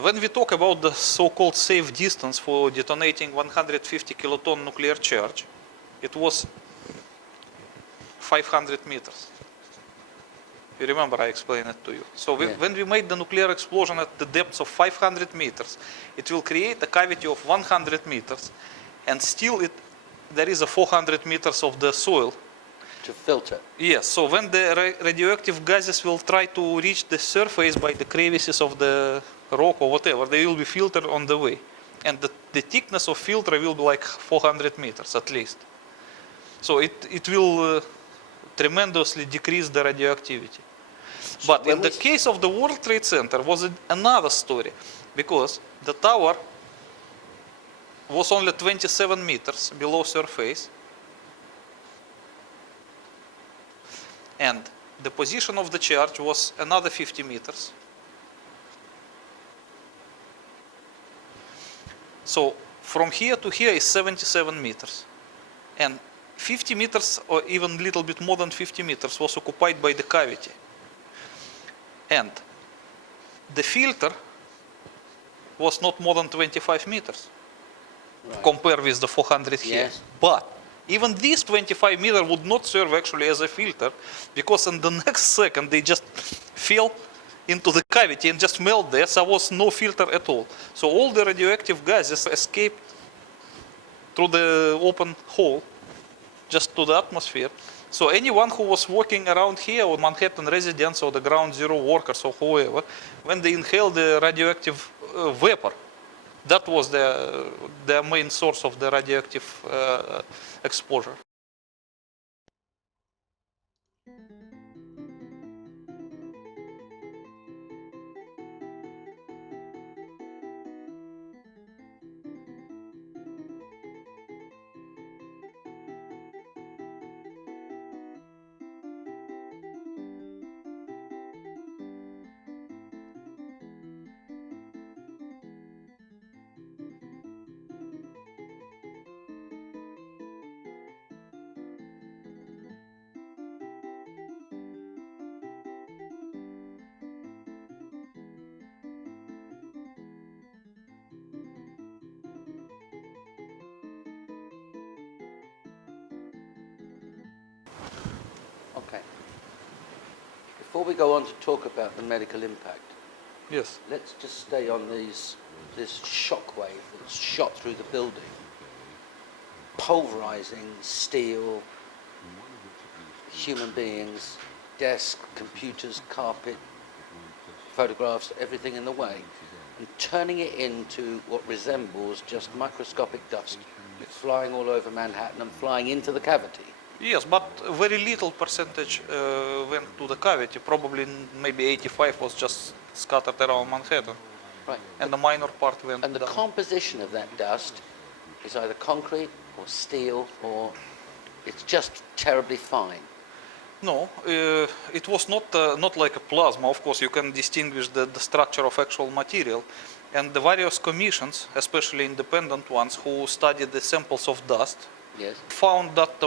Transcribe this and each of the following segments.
When we talk about the so-called safe distance for detonating 150 kiloton nuclear charge, it was 500 meters. You remember I explained it to you. So when we made the nuclear explosion at the depths of 500 meters, it will create a cavity of 100 meters, and still there is a 400 meters of the soil. To filter. Yes, so when the radioactive gases will try to reach the surface by the crevices of the rock or whatever, they will be filtered on the way. And the thickness of filter will be like 400 meters at least. So it will tremendously decrease the radioactivity. But in the case of the World Trade Center was another story, because the tower was only 27 meters below surface, and the position of the charge was another 50 meters. So from here to here is 77 meters. And 50 meters, or even a little bit more than 50 meters, was occupied by the cavity. And the filter was not more than 25 meters, compared with the 400 here. Yes. But even this 25 meter would not serve actually as a filter, because in the next second they just fell into the cavity and just melt there. So there was no filter at all. So all the radioactive gases escaped through the open hole just to the atmosphere. So anyone who was walking around here, or Manhattan residents, or the ground zero workers, or whoever, when they inhaled the radioactive vapor, that was their main source of the radioactive exposure. Okay. Before we go on to talk about the medical impact, Yes. let's just stay on this shockwave that's shot through the building, pulverizing steel, human beings, desks, computers, carpet, photographs, everything in the way, and turning it into what resembles just microscopic dust, flying all over Manhattan and flying into the cavity. Yes, but very little percentage went to the cavity. Probably maybe 85 was just scattered around Manhattan. Right. And the minor part went And the down. composition of that dust is either concrete or steel, or it's just terribly fine. No, it was not like a plasma. Of course, you can distinguish the structure of actual material. And the various commissions, especially independent ones, who studied the samples of dust, Yes. found that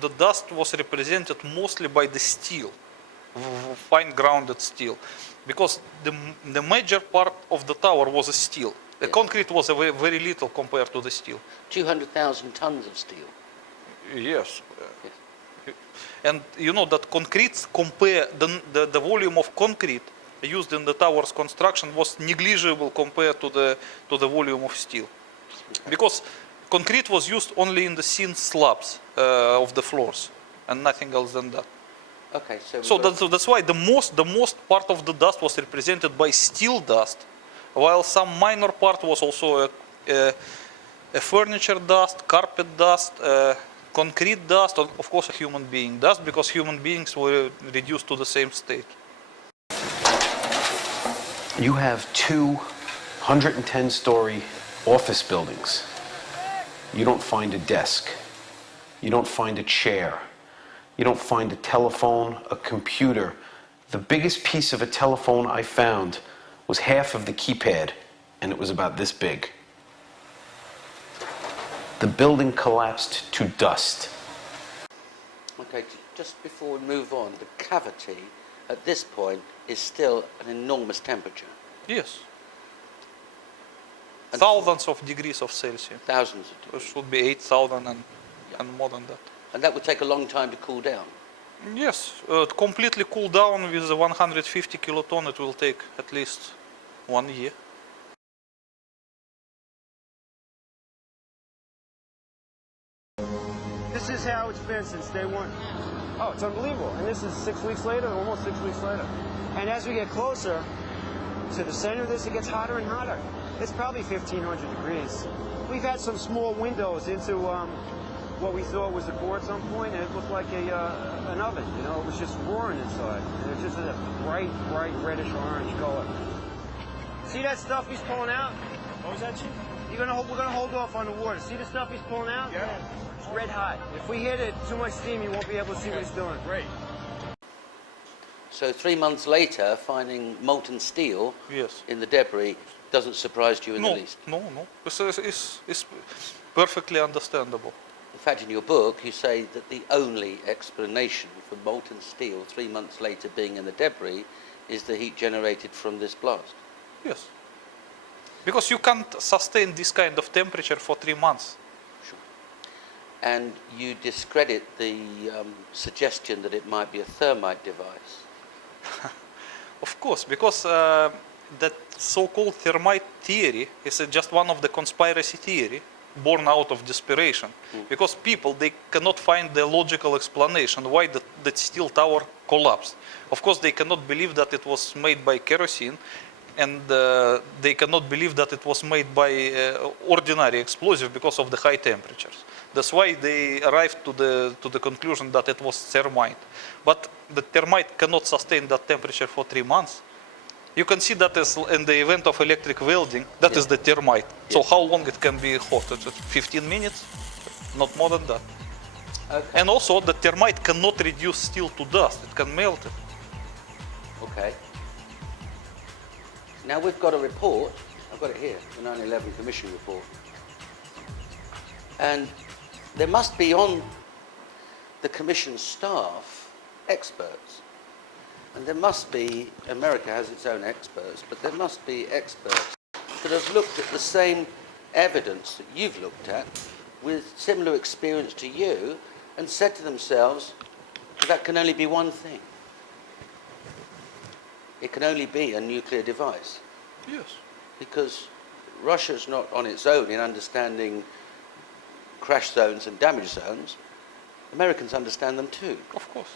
the dust was represented mostly by the steel, fine grounded steel, because the major part of the tower was a steel. The concrete was very little compared to the steel. 200,000 tons of steel. Yes. And you know that concrete, compare the volume of concrete used in the tower's construction was negligible compared to the volume of steel, because concrete was used only in the thin slabs of the floors, and nothing else than that. Okay, So that's why the most part of the dust was represented by steel dust, while some minor part was also a furniture dust, carpet dust, concrete dust, and of course a human being dust, because human beings were reduced to the same state. You have 210-story office buildings. You don't find a desk. You don't find a chair. You don't find a telephone, a computer. The biggest piece of a telephone I found was half of the keypad, and it was about this big. The building collapsed to dust. Okay, just before we move on, the cavity at this point is still an enormous temperature. Yes. thousands of degrees of Celsius. Thousands of It degrees. should be 8,000 and more than that. And that would take a long time to cool down. Yes, completely cool down with the 150 kiloton, it will take at least 1 year. This is how it's been since day one. Oh, it's unbelievable. And this is 6 weeks later, almost 6 weeks later. And as we get closer to the center of this, it gets hotter and hotter. It's probably 1,500 degrees. We've had some small windows into what we thought was a core at some point, and it looked like an oven. You know, it was just roaring inside. And it was just a bright, bright reddish orange color. See that stuff he's pulling out? What was that, Chief? We're gonna hold off on the water. See the stuff he's pulling out? Yeah. It's red hot. If we hit it too much steam, you won't be able to see what he's doing. Great. So 3 months later, finding molten steel Yes. in the debris doesn't surprise you in the No, least. no. It's perfectly understandable. In fact, in your book, you say that the only explanation for molten steel 3 months later being in the debris is the heat generated from this blast. Yes. Because you can't sustain this kind of temperature for 3 months. Sure. And you discredit the suggestion that it might be a thermite device. Of course, because that so-called thermite theory is just one of the conspiracy theory born out of desperation. Because people, they cannot find the logical explanation why that steel tower collapsed. Of course, they cannot believe that it was made by kerosene, and they cannot believe that it was made by ordinary explosive because of the high temperatures. That's why they arrived to the conclusion that it was thermite. But the thermite cannot sustain that temperature for 3 months. You can see that as in the event of electric welding, that is the thermite. So how long it can be hot? 15 minutes? Not more than that. Okay. And also the thermite cannot reduce steel to dust. It can melt it. Okay. Now we've got a report, I've got it here, the 9/11 Commission report. And there must be on the Commission staff experts. And there must be, America has its own experts, but there must be experts that have looked at the same evidence that you've looked at with similar experience to you and said to themselves, that can only be one thing. It can only be a nuclear device. Yes. Because Russia's not on its own in understanding crash zones and damage zones. Americans understand them too. Of course.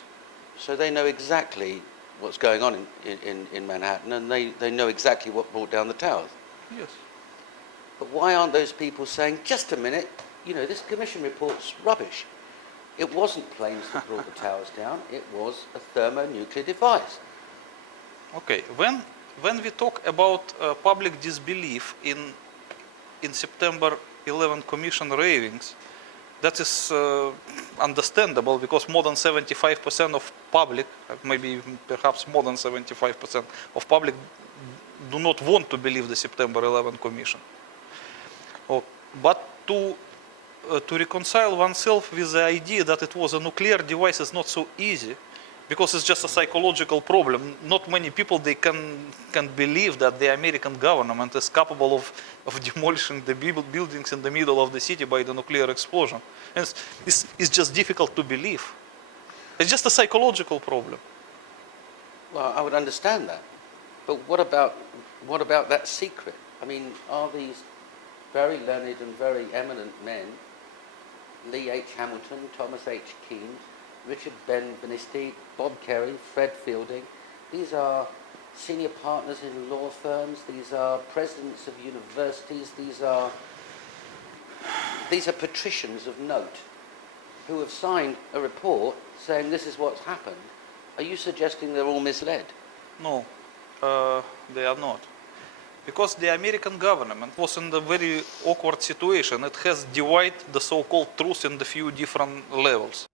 So they know exactly what's going on in Manhattan, and they know exactly what brought down the towers. Yes. But why aren't those people saying, just a minute, you know, this commission report's rubbish. It wasn't planes that brought the towers down, it was a thermonuclear device. Okay, when we talk about public disbelief in September 11 Commission ravings, that is understandable because more than 75% of public, maybe perhaps more than 75% of public do not want to believe the September 11 Commission. But to reconcile oneself with the idea that it was a nuclear device is not so easy, because it's just a psychological problem. Not many people, they can believe that the American government is capable of demolishing the buildings in the middle of the city by the nuclear explosion. And it's just difficult to believe. It's just a psychological problem. Well, I would understand that. But what about that secret? I mean, are these very learned and very eminent men, Lee H. Hamilton, Thomas H. Keynes, Richard Benisti, Bob Kerry, Fred Fielding, these are senior partners in law firms, these are presidents of universities, these are patricians of note who have signed a report saying this is what's happened. Are you suggesting they're all misled? No, they are not. Because the American government was in a very awkward situation. It has divided the so-called truth in the few different levels.